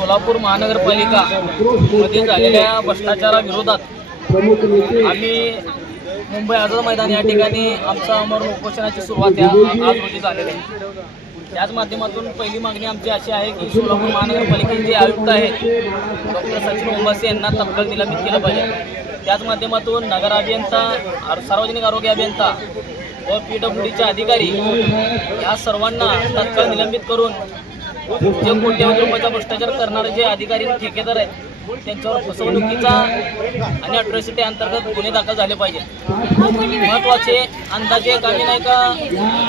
सोलापूर महानगरपालिका मध्ये झालेल्या भ्रष्टाचाराविरोधात आम्ही मुंबई आझाद मैदान या ठिकाणी आमचा अमर उपोषणाची सुरुवात या आज रोजी झालेली आहे त्याच माध्यमातून पहिली मागणी आमची अशी आहे की सोलापूर महानगरपालिकेचे जे आयुक्त आहेत डॉक्टर सचिन ओंबासे यांना तत्काळ निलंबित केलं पाहिजे त्याच माध्यमातून नगर अभियंता सार्वजनिक आरोग्य अभियंता व पी डब्ल्यू डीचे अधिकारी या सर्वांना तत्काळ निलंबित करून जे कोट्यावधी रुपयाचा भ्रष्टाचार करणारे जे अधिकारी ठेकेदार आहेत त्यांच्यावर फसवणुकीचा आणि अट्रॉसिटी अंतर्गत गुन्हे दाखल झाले पाहिजे महत्वाचे अंदाजे काही नाही का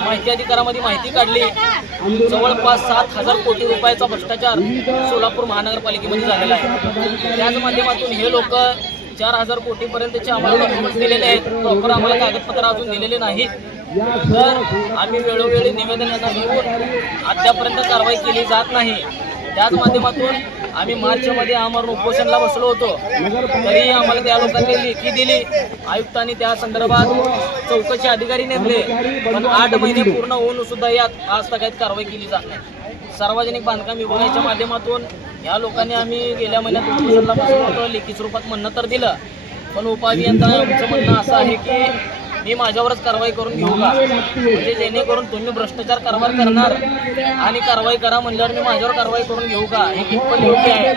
माहिती अधिकारामध्ये माहिती काढली जवळपास सात हजार कोटी रुपयाचा भ्रष्टाचार सोलापूर महानगरपालिकेमध्ये झालेला आहे त्याच माध्यमातून हे लोक चार हजार कोटीपर्यंतचे आम्हाला डॉक्युमेंट्स दिलेले आहेत प्रॉपर आम्हाला कागदपत्र अजून दिलेले नाहीत तर आम्ही वेळोवेळी निवेदनाचा घेऊन आतापर्यंत कारवाई केली जात नाही त्याच माध्यमातून आम्ही मार्चमध्ये आम्हाला उपोषणला बसलो होतो तरी आम्हाला त्या लोकांनी लेखी दिली आयुक्तांनी त्या संदर्भात चौकशी अधिकारी नेमले पण आठ महिने पूर्ण होऊन सुद्धा यात आज सगळ्यात कारवाई केली जात नाही सार्वजनिक बांधकाम विभागाच्या माध्यमातून या लोकांनी आम्ही गेल्या महिन्यात उपोषणला बसलो होतो लेखी स्वरूपात म्हणणं तर दिलं पण उपाभियंता आमचं म्हणणं असं आहे की मी माझ्यावरच कारवाई करून घेऊ का म्हणजे जेणेकरून तुम्ही भ्रष्टाचार कारवाई करणार आणि कारवाई करा म्हणल्यावर मी माझ्यावर कारवाई करून घेऊ का हे कितपत योग्य आहे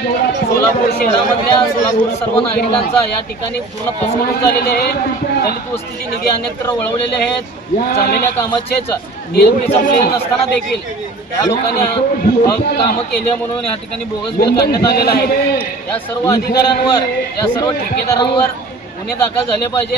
सोलापूर शहरामधल्या सोलापूर सर्व नागरिकांचा या ठिकाणी पूर्ण फसवणूक झालेली आहे दलित वस्तीची निधी अन्यत्र वळवलेले आहेत झालेल्या कामाचेच नसताना देखील या लोकांनी कामं केल्या म्हणून या ठिकाणी बोगस बिल काढण्यात आलेलं आहे या सर्व अधिकाऱ्यांवर या सर्व ठेकेदारांवर गुन्हे दाखल झाले पाहिजे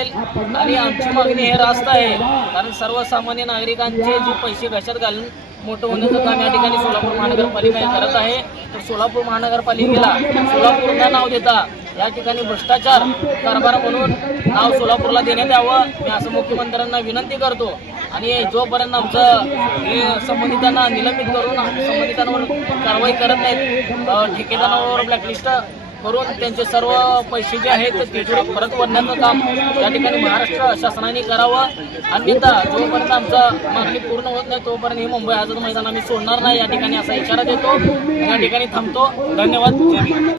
आणि आमची मागणी हे रास्त आहे कारण सर्वसामान्य नागरिकांचे जे पैसे घशात घालून मोठं होण्याचं काम या ठिकाणी सोलापूर महानगरपालिका करत आहे तर सोलापूर महानगरपालिकेला सोलापूरला नाव देता या ठिकाणी भ्रष्टाचार कारभार म्हणून नाव सोलापूरला देण्यात यावं मी असं मुख्यमंत्र्यांना विनंती करतो आणि जोपर्यंत आमचं संबंधितांना निलंबित करून संबंधितांवर कारवाई करत नाहीत ठेकेदारांवर ब्लॅकलिस्ट करून त्यांचे सर्व पैसे जे आहेत ते परत भरण्याचं काम या ठिकाणी महाराष्ट्र शासनाने करावं अन्यथा जोपर्यंत आमचं मागणी पूर्ण होत नाही तोपर्यंत हे मुंबई आझाद मैदान आम्ही सोडणार नाही या ठिकाणी असा इशारा देतो या ठिकाणी थांबतो धन्यवाद